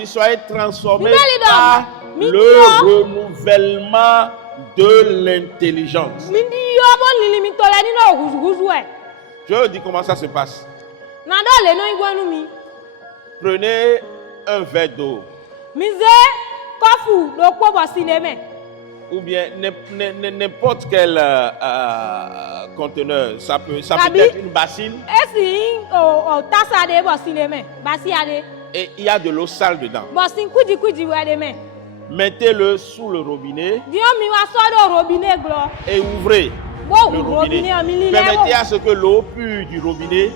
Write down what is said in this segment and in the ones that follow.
dit soyez transformés par le renouvellement de l'intelligence. Je vous dis comment ça se passe. Prenez un verre d'eau. Ou bien n'importe quel conteneur. Ça peut être une bassine. Et il y a de l'eau sale dedans. Mettez-le sous le robinet. Et ouvrez le robinet. Permettez à ce que l'eau pure du robinet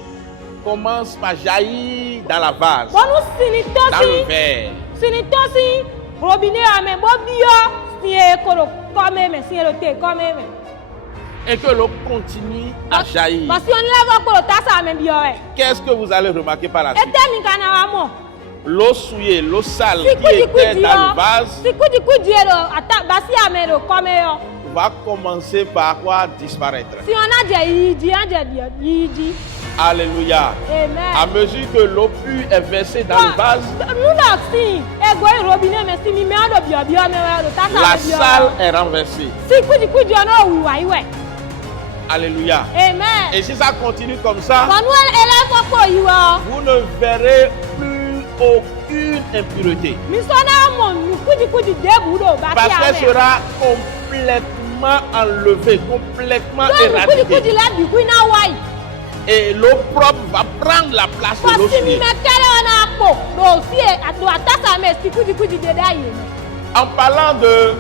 commence par jaillir dans la vase, dans le verre. Et que l'eau continue à jaillir. Qu'est-ce que vous allez remarquer par la suite? L'eau souillée, l'eau sale qui était dans le vase va commencer par quoi disparaître. Alléluia. À mesure que l'eau pure est versée dans le vase, la salle est renversée. Alléluia. Et si ça continue comme ça, vous ne verrez plus aucune impureté. Parce qu'elle sera complètement enlevée, complètement éradiquée. Et l'eau propre va prendre la place de l'eau souillée. En parlant de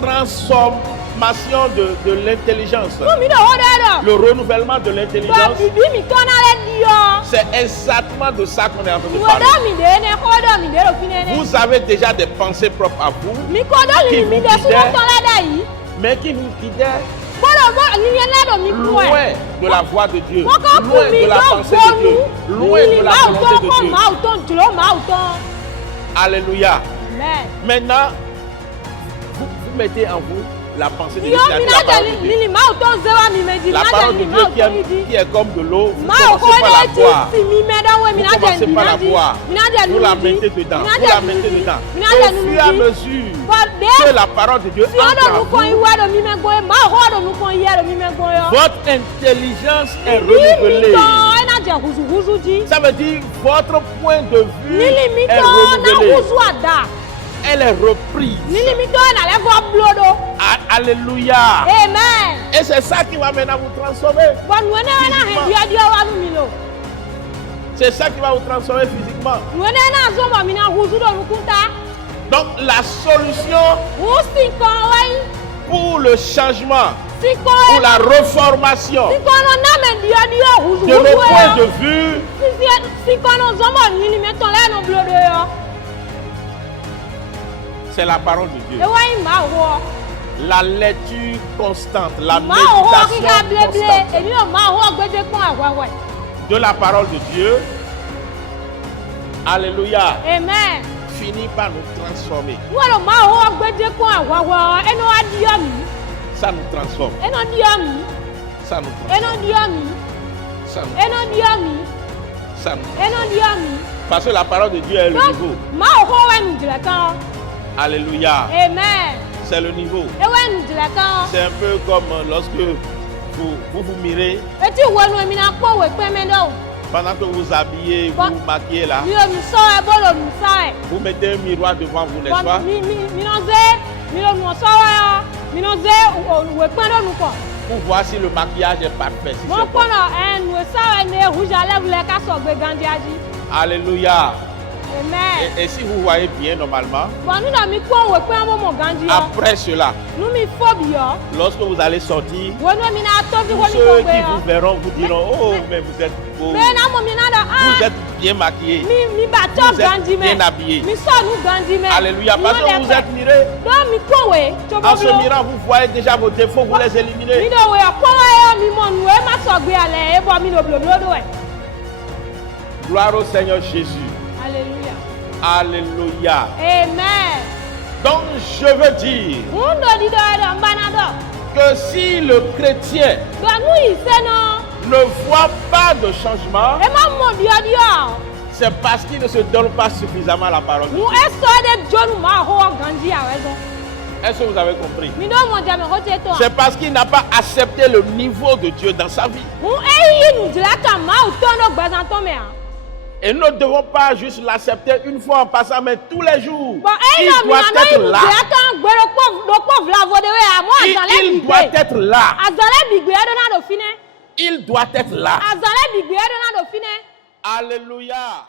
transformation de l'intelligence, le renouvellement de l'intelligence, c'est exactement de ça qu'on est en train de parler. Vous avez déjà des pensées propres à vous qui vous guident, mais qui vous guident loin de la voix de Dieu, loin de la pensée de Dieu, loin de la volonté de Dieu. Alléluia. Maintenant, vous mettez en vous la pensée de Dieu, la parole de Dieu. La parole de Dieu qui est comme de l'eau, vous commencez par la boire. Vous commencez par la boire. Vous la mettez dedans. Vous la mettez dedans. Au fur et à mesure que la parole de Dieu entre en vous, votre intelligence est renouvelée. Ça veut dire votre point de vue est renouvelé. Elle est reprise. Alléluia. Amen. Et c'est ça qui va maintenant vous transformer. C'est ça qui va vous transformer physiquement. Donc la solution pour le changement, pour la reformation de nos points de vue, c'est la parole de Dieu. La lecture constante, la méditation constante de la parole de Dieu. Alléluia. Amen. Finit par nous transformer. Ça nous transforme. Ça nous transforme. Parce que la parole de Dieu est le niveau. Alléluia. Amen. C'est le niveau. C'est un peu comme lorsque vous mirez. Pendant que vous habillez, vous maquillez là. Vous mettez un miroir devant vous, n'est-ce pas? Pour voir si le maquillage est parfait. Si c'est bon. Alléluia. Amen. Et si vous voyez bien normalement, après cela, lorsque vous allez sortir, ceux qui vous verront vous diront: oh, mais vous êtes beau, vous êtes bien maquillé, vous êtes bien habillé. Alléluia, parce que vous êtes miré. En se mirant, vous voyez déjà vos défauts, vous les éliminez. Gloire au Seigneur Jésus. Alléluia. Alléluia. Amen. Donc je veux dire que si le chrétien ne voit pas de changement, C'est parce qu'il ne se donne pas suffisamment la parole de Mu Dieu. eso de John ma ho ganji a wezo. Est-ce que vous avez compris? Mi do mo dia me ho te to. C'est parce qu'il n'a pas accepté le niveau de Dieu dans sa vie. Mu eyi nu dila ka ma o to no gbazan to me a. Et nous ne devons pas juste l'accepter une fois en passant, mais tous les jours. Bon, Il doit être là. Il doit être là. Il doit être là. Alléluia.